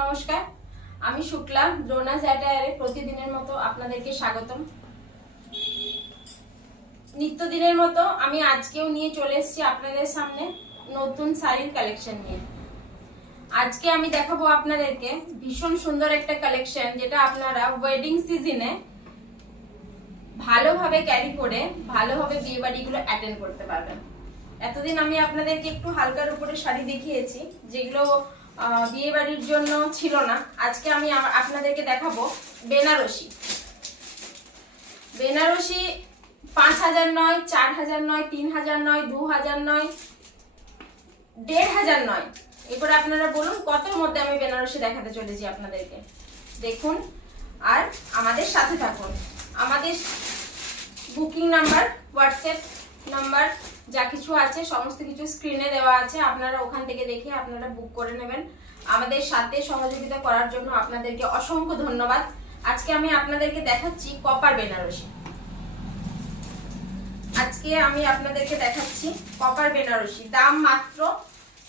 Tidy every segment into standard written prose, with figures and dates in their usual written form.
নমস্কার, আমি শুক্লা ড্রোনাস অ্যাটায়ারে প্রতিদিনের মতো আপনাদেরকে স্বাগতম। নিত্যদিনের মতো আমি আজকেও নিয়ে চলে এসেছি আপনাদের সামনে নতুন শাড়ির কালেকশন নিয়ে। আজকে আমি দেখাবো আপনাদেরকে ভীষণ সুন্দর একটা কালেকশন, যেটা আপনারা ওয়েডিং সিজনে ভালোভাবে ক্যারি করে ভালোভাবে বিয়ে বাড়িগুলো অ্যাটেন্ড করতে পারবেন। এতদিন আমি আপনাদেরকে একটু হালকার উপরে শাড়ি দেখিয়েছি, যেগুলো বিয়ে বাড়ির জন্য ছিল না। আজকে আমি আপনাদেরকে দেখাবো বেনারসি। বেনারসি 5000 নয়, 4000 নয়, 3000 নয়, 2000 নয়, 1500 নয়। এরপরে আপনারা বলুন কতর মধ্যে আমি বেনারসি দেখাতে চলেছি আপনাদেরকে। দেখুন আর আমাদের সাথে থাকুন। আমাদের বুকিং নাম্বার, হোয়াটসঅ্যাপ নাম্বার যা কিছু আছে সমস্ত কিছু স্ক্রিনে দেওয়া আছে। আপনারা ওখান থেকে দেখে আপনারা বুক করে নেবেন। আমাদের সাথে সহযোগিতা করার জন্য আপনাদেরকে অসংখ্য ধন্যবাদ। আজকে আমি আপনাদেরকে দেখাচ্ছি কপার বেনারসি। আজকে আমি আপনাদেরকে দেখাচ্ছি কপার বেনারসি। দাম মাত্র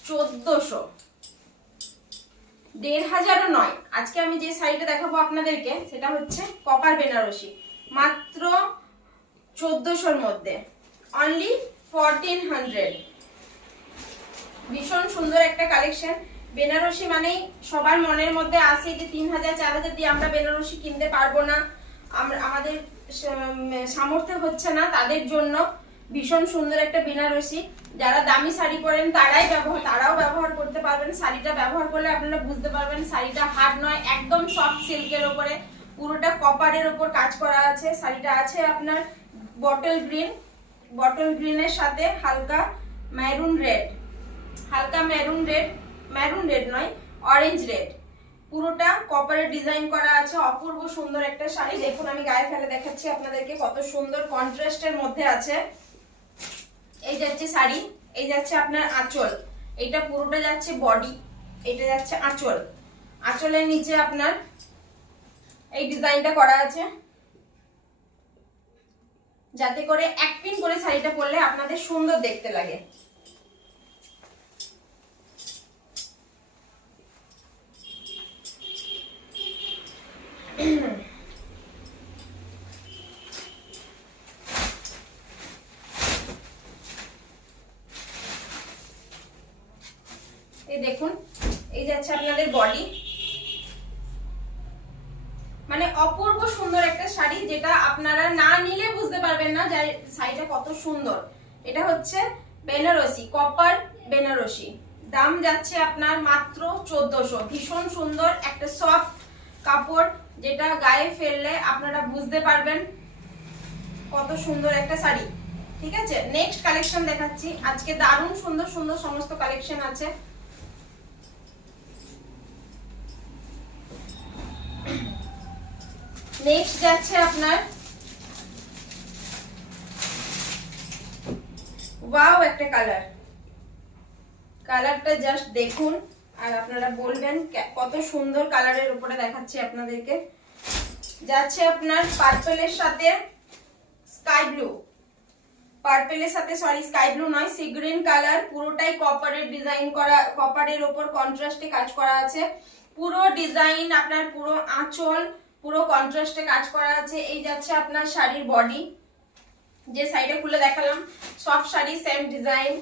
1400, 1500 নয়। আজকে আমি যে শাড়িটা দেখাবো আপনাদেরকে সেটা হচ্ছে কপার বেনারসি, মাত্র 1400-র মধ্যে, অনলি 1400। ভীষণ সুন্দর একটা কালেকশন। বেনারসি মানেই সবার মনের মধ্যে আসে যে 3000-4000 দিয়ে আমরা বেনারসি কিনতে পারবো না, আমাদের সামর্থ্য হচ্ছে না, তাদের জন্য ভীষণ সুন্দর একটা বেনারসি। যারা দামি শাড়ি পরেন তারাও ব্যবহার করতে পারবেন। শাড়িটা ব্যবহার করলে আপনারা বুঝতে পারবেন শাড়িটা হার্ড নয়, একদম সফট সিল্কের উপরে, পুরোটা কপারের উপর কাজ করা আছে। শাড়িটা আছে আপনার বটল গ্রিনের সাথে হালকা মেরুন রেড, মেরুন রেড নয়, অরেঞ্জ রেড, পুরোটা কপারের ডিজাইন করা আছে। অপূর্ব সুন্দর একটা শাড়ি। দেখুন আমি গায়ে ফেলে দেখাচ্ছি আপনাদেরকে কত সুন্দর কন্ট্রাস্টের মধ্যে আছে। এই যাচ্ছে শাড়ি, এই যাচ্ছে আপনার আঁচল, এইটা পুরোটা যাচ্ছে বডি, এটা যাচ্ছে আঁচল। আঁচলের নিচে আপনার এই ডিজাইনটা করা আছে, যাতে করে এক পিন করে শাড়িটা পরলে আপনাদের সুন্দর দেখতে লাগে। এই দেখুন, এই যাচ্ছে আপনাদের বডি। মানে অপূর্ব সুন্দর একটা শাড়ি, যেটা আপনারা না নিলে বুঝতে পারবেন না যে শাড়িটা কত সুন্দর। এটা হচ্ছে বেনারসি, কপার বেনারসি। দাম যাচ্ছে আপনার মাত্র 1400। ভীষণ সুন্দর একটা সফট কাপড়, যেটা গায়ে ফেললে আপনারা বুঝতে পারবেন কত সুন্দর একটা শাড়ি। ঠিক আছে, নেক্সট কালেকশন দেখাচ্ছি। আজকে দারুণ সুন্দর সুন্দর সমস্ত কালেকশন আছে। নেক্সট যাচ্ছে আপনার ওয়াও একটা কালারটা জাস্ট দেখুন আর আপনারা বলবেন কত সুন্দর কালারের উপরে দেখাচ্ছি আপনাদেরকে। যাচ্ছে আপনার পার্পলের সাথে স্কাই ব্লু, স্কাই ব্লু নয়, সি গ্রিন কালার। পুরোটাই কপারের ডিজাইন করা, কপারের উপর কন্ট্রাস্টে কাজ করা আছে। পুরো ডিজাইন আপনার, পুরো আঁচল পুরো কন্ট্রাস্টে কাজ করা আছে। এই যাচ্ছে আপনার শাড়ির বডি, যে শাড়িটা খুলে দেখালাম সব শাড়ি সেম ডিজাইন,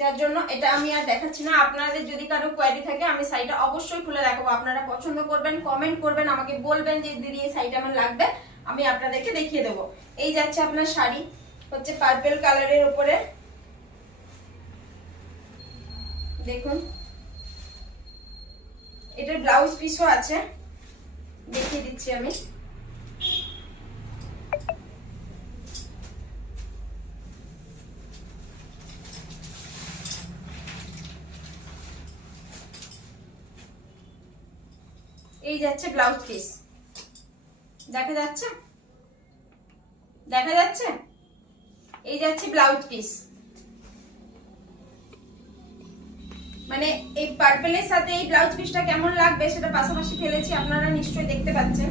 যার জন্য এটা আমি আর দেখাচ্ছি না। আপনাদের যদি কারো কোয়ারি থাকে আমি শাড়িটা অবশ্যই খুলে দেখাবো। আপনারা পছন্দ করবেন, কমেন্ট করবেন, আমাকে বলবেন যে দিদি এই শাড়িটা আমার লাগবে, আমি আপনাদেরকে দেখিয়ে দেবো। এই যাচ্ছে আপনার শাড়ি, হচ্ছে পার্পল কালারের উপরে। দেখুন এটার ব্লাউজ পিসও আছে, দেখিয়ে দিচ্ছি আমি। এই যাচ্ছে ব্লাউজ পিস, দেখা যাচ্ছে এই যাচ্ছে ব্লাউজ পিস। মানে এই পার্পলের সাথে এই ব্লাউজ পিসটা কেমন লাগবে সেটা পাশাপাশি ফেলেছি, আপনারা নিশ্চয়ই দেখতে পাচ্ছেন।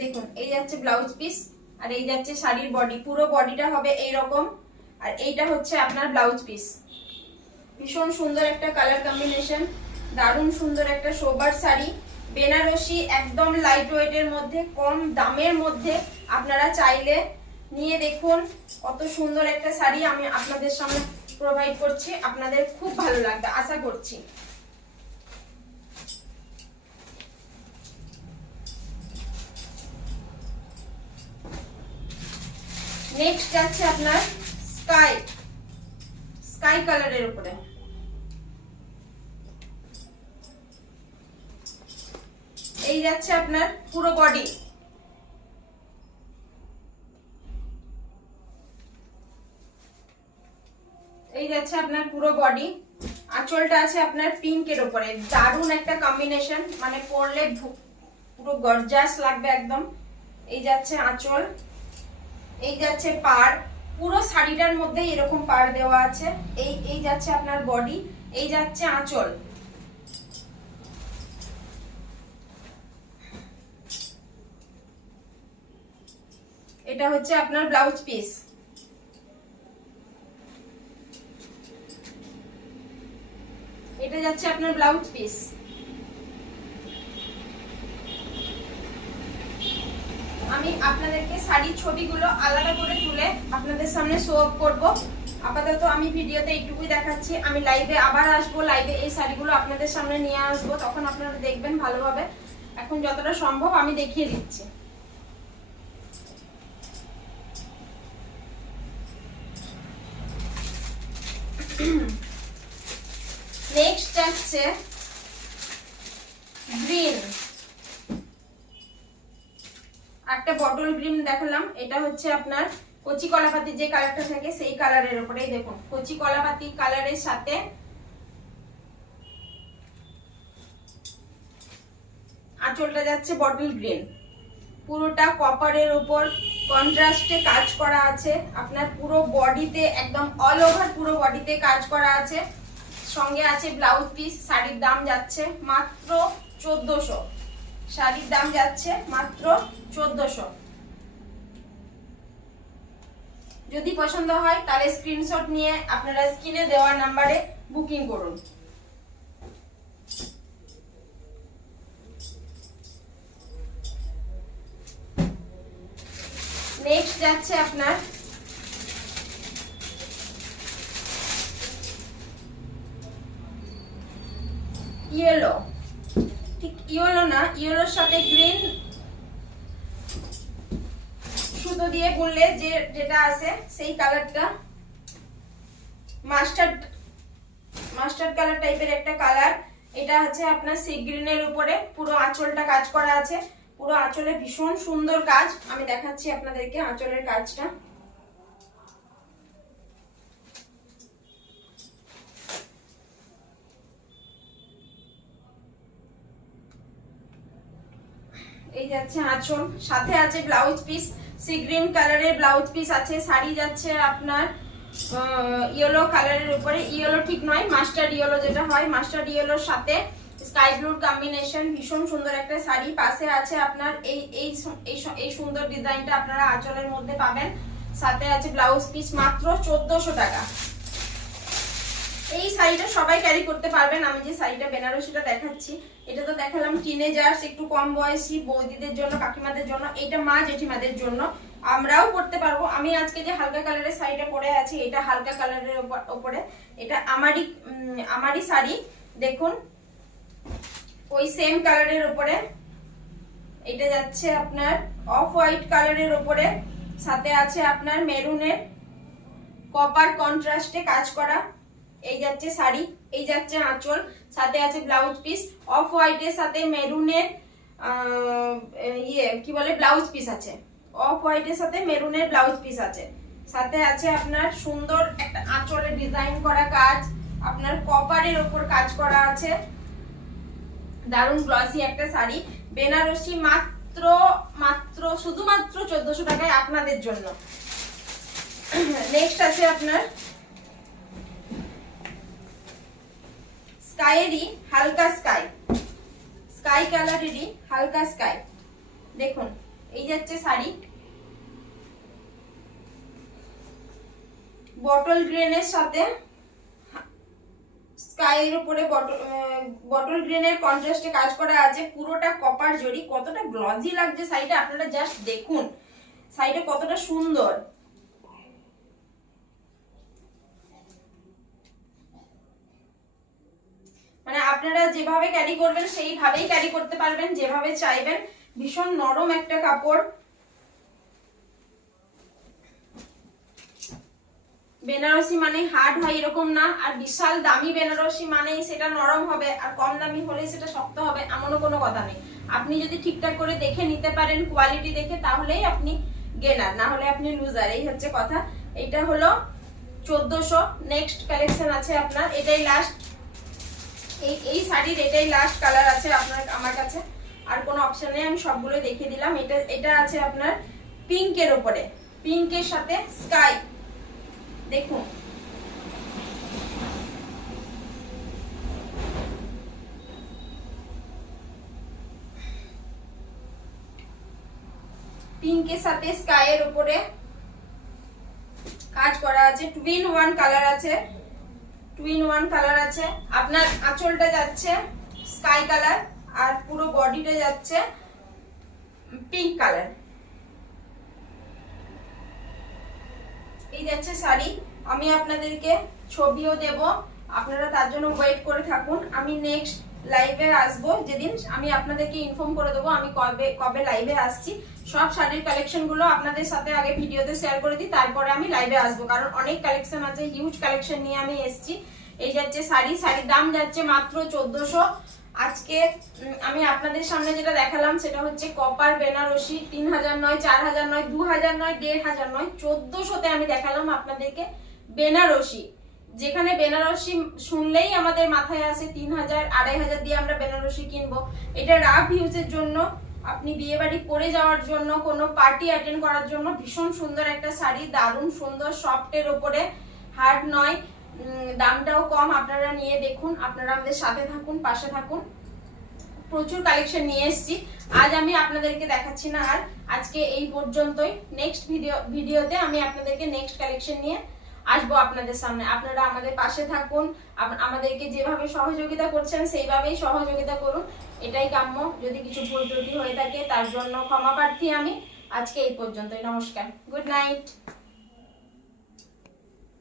দেখুন এই যাচ্ছে ব্লাউজ পিস, আর এই যাচ্ছে শাড়ির বডি। পুরো বডিটা হবে এইরকম, আর এইটা হচ্ছে আপনার ব্লাউজ পিস। ভীষণ সুন্দর একটা কালার কম্বিনেশন, দারুণ সুন্দর একটা সোবার শাড়ি, বেনারসি, একদম লাইট ওয়েটের মধ্যে, কম দামের মধ্যে। আপনারা চাইলে নিয়ে দেখুন কত সুন্দর একটা শাড়ি আমি আপনাদের সামনে প্রোভাইড করছি। আপনাদের খুব ভালো লাগবে আশা করছি। নেক্সট যাচ্ছে আপনার স্কাই কালারের উপরে। এই যাচ্ছে আপনার পুরো বডি, এই যাচ্ছে আপনার পুরো বডি। আঁচলটা আছে আপনার পিঙ্কের উপরে, দারুণ একটা কম্বিনেশন, মানে পরলে পুরো গর্জাস লাগবে একদম। এই যাচ্ছে আঁচল, এই যাচ্ছে পাড়, পুরো শাড়িটার মধ্যে এরকম পাড় দেওয়া আছে। এই যাচ্ছে আপনার বডি, এই যাচ্ছে আঁচল। এটা হচ্ছে আপনার ব্লাউজ পিস। এটা যাচ্ছে আপনার ব্লাউজ পিস। আমি আপনাদেরকে শাড়ির ছবিগুলো আলাদা করে তুলে আপনাদের সামনে শো অফ করবো। আপাতত আমি ভিডিওতে এইটুকুই দেখাচ্ছি। আমি লাইভে আবার আসবো, লাইভে এই শাড়িগুলো আপনাদের সামনে নিয়ে আসবো, তখন আপনারা দেখবেন ভালোভাবে। এখন যতটা সম্ভব আমি দেখিয়ে দিচ্ছি। নেক্সট যাচ্ছে গ্রিন, একটা বটল গ্রিন দেখালাম। এটা হচ্ছে আপনার কচি কলাপাতি যে কালারটা থাকে সেই কালারের উপরে। দেখুন কচি কলাপাতি কালারের সাথে আঁচলটা যাচ্ছে বটল গ্রিন, পুরোটা কপারের উপর কন্ট্রাস্টে কাজ করা আছে। আপনার পুরো বডিতে একদম অল ওভার পুরো বডিতে কাজ করা আছে, সঙ্গে আছে ব্লাউজ পিস। শাড়ির দাম যাচ্ছে মাত্র 1400, শাড়ির দাম যাচ্ছে মাত্র 1400। যদি পছন্দ হয় তাহলে স্ক্রিনশট নিয়ে আপনারা স্ক্রিনে দেওয়া নাম্বারে বুকিং করুন। নেক্সট যাচ্ছে আপনার ইয়েলো, ঠিক ইয়েলো না, ইয়েলোর সাথে গ্রিন সুতো দিয়ে বুনলে যেটা আছে সেই কালারটা, মাস্টার্ড কালার টাইপের একটা কালার। এটা হচ্ছে আপনার সি গ্রিনের উপরে পুরো আঁচলটা কাজ করা আছে। পুরো আঁচলে ভীষণ সুন্দর কাজ, আমি দেখাচ্ছি আপনাদেরকে আঁচলের কাজটা। এই যাচ্ছে আঁচল, সাথে আছে ব্লাউজ পিস, সি গ্রিন কালারের ব্লাউজ পিস আছে। শাড়ি যাচ্ছে আপনার ইয়েলো কালারের উপরে, ইয়েলো ঠিক নয়, মাস্টার্ড ইয়েলো যেটা হয়, মাস্টার্ড ইয়েলোর সাথে স্কাই ব্লুর কম্বিনেশন। ভীষণ সুন্দর একটা শাড়ি। পাশে আছে আপনার এই সুন্দর ডিজাইনটা আপনারা আঁচলের মধ্যে পাবেন। সাথে আছে ব্লাউজ পিস, মাত্র 1400 টাকা। এই শাড়িটা সবাই ক্যারি করতে পারবেন। আমি যে শাড়িটা বেনারসিটা দেখাচ্ছি, এটা তো দেখালাম টিনেজার্স, একটু কম বয়সী বৌদিদের জন্য, কাকিমাদের জন্য। এটা মা জেঠিমাদের জন্য, আমরাও পরতে পারবো। আমি আজকে যে হালকা কালারের শাড়িটা পরে আছি, এটা হালকা কালারের উপরে, এটা আমারই শাড়ি। দেখুন ওই সেম কালারের উপরে, এটা যাচ্ছে আপনার অফ হোয়াইট কালারের উপরে, সাথে আছে আপনার মেরুনের কপার কন্ট্রাস্টে কাজ করা। এই যাচ্ছে শাড়ি, এই যাচ্ছে আঁচল, সাথে আছে ব্লাউজ পিস। অফ হোয়াইটের সাথে মেরুনের কি বলে ব্লাউজ পিস আছে। অফ হোয়াইটের সাথে মেরুনের ব্লাউজ পিস আছে। সাথে আছে আপনার সুন্দর একটা আঁচলে ডিজাইন করা কাজ, আপনার কপারের উপর কাজ করা আছে। দারুণ গ্লসি একটা শাড়ি, বেনারসি, মাত্র শুধুমাত্র 1400 টাকায় আপনাদের জন্য। নেক্সট আছে আপনার স্কাইয়েরই হালকা স্কাই কালারেরই হালকা স্কাই। দেখুন এই যাচ্ছে শাড়ি, বটল গ্রেনের সাথে স্কাইয়ের উপরে বটল গ্রেনের কন্ট্রাস্টে কাজ করা আছে, পুরোটা কপার জরি। কতটা গ্লজি লাগছে শাড়িটা, আপনারা জাস্ট দেখুন শাড়িটা কতটা সুন্দর। মানে আপনারা যেভাবে ক্যারি করবেন সেইভাবেই ক্যারি করতে পারবেন, যেভাবে চাইবেন। ভীষণ নরম একটা কাপড়। বেনারসি মানে হার্ড হয় এরকম না, আর বিশাল দামি বেনারসি মানেই সেটা নরম হবে, আর কম দামি হলে সেটা শক্ত হবে, এমনও কোনো কথা নেই। আপনি যদি ঠিকঠাক করে দেখে নিতে পারেন, কোয়ালিটি দেখে, তাহলেই আপনি গেনার, না হলে আপনি লুজার, এই হচ্ছে কথা। এটা হলো 1400। নেক্সট কালেকশন আছে আপনার, এটাই লাস্ট। এই শাড়ির এটাই লাস্ট কালার আছে আপনার আমার কাছে, আর কোনো অপশন নেই, আমি সবগুলো দেখিয়ে দিলাম। এটা আছে আপনার পিঙ্কের উপরে, পিঙ্কের সাথে স্কাই। দেখুন পিঙ্কের সাথে স্কাইয়ের উপরে কাজ করা আছে, 2-in-1 কালার আছে, 2-in-1 কালার আছে। আপনার আঁচলটা যাচ্ছে স্কাই কালার, আর পুরো বডিটা যাচ্ছে পিঙ্ক কালার। এই যাচ্ছে শাড়ি। আমি আপনাদেরকে ছবিও দেব, আপনারা তার জন্য ওয়েট করে থাকুন। আমি নেক্সট লাইভে আসবো, যেদিন আমি আপনাদেরকে ইনফর্ম করে দেবো আমি কবে লাইভে আসছি। সব শাড়ির কালেকশন গুলো আপনাদের সাথে আগে ভিডিওতে শেয়ার করে দিই, তারপরে আমি লাইভে আসবো, কারণ অনেক কালেকশন আছে, হিউজ কালেকশন নিয়ে আমি এসেছি। এই যাচ্ছে শাড়ির দাম যাচ্ছে মাত্র 1400। আজকে আমি আপনাদের সামনে যেটা দেখালাম সেটা হচ্ছে কপার বেনারসি, 3000 নয়, 4000 নয়, 2000 নয়, 1500 নয়, 1400তে আমি দেখালাম আপনাদেরকে বেনারসি। যেখানে বেনারসি শুনলেই আমাদের মাথায় আসে 3000, 2500 দিয়ে আমরা বেনারসি কিনবো। এটা রাফ ইউজের জন্য, আপনি বিয়ে বাড়ি পরে যাওয়ার জন্য, কোনো পার্টি অ্যাটেন্ড করার জন্য ভীষণ সুন্দর একটা শাড়ি, দারুণ সুন্দর, সফটের ওপরে, হার্ড নয়, দামটাও কম। আপনারা নিয়ে দেখুন, আপনারা আমাদের সাথে থাকুন, পাশে থাকুন। প্রচুর কালেকশন নিয়ে এসেছি, আজ আমি আপনাদেরকে দেখাচ্ছি না, আর আজকে এই পর্যন্তই। নেক্সট ভিডিওতে আমি আপনাদেরকে নেক্সট কালেকশন নিয়ে আসবো আপনাদের সামনে। আপনারা আমাদের পাশে থাকুন, আমাদেরকে যেভাবে সহযোগিতা করছেন সেইভাবেই সহযোগিতা করুন, এটাই কাম্য। যদি কিছু ভুল ত্রুটি হয়ে থাকে তার জন্য ক্ষমা প্রার্থী আমি। আজকে এই পর্যন্তই, নমস্কার, গুড নাইট।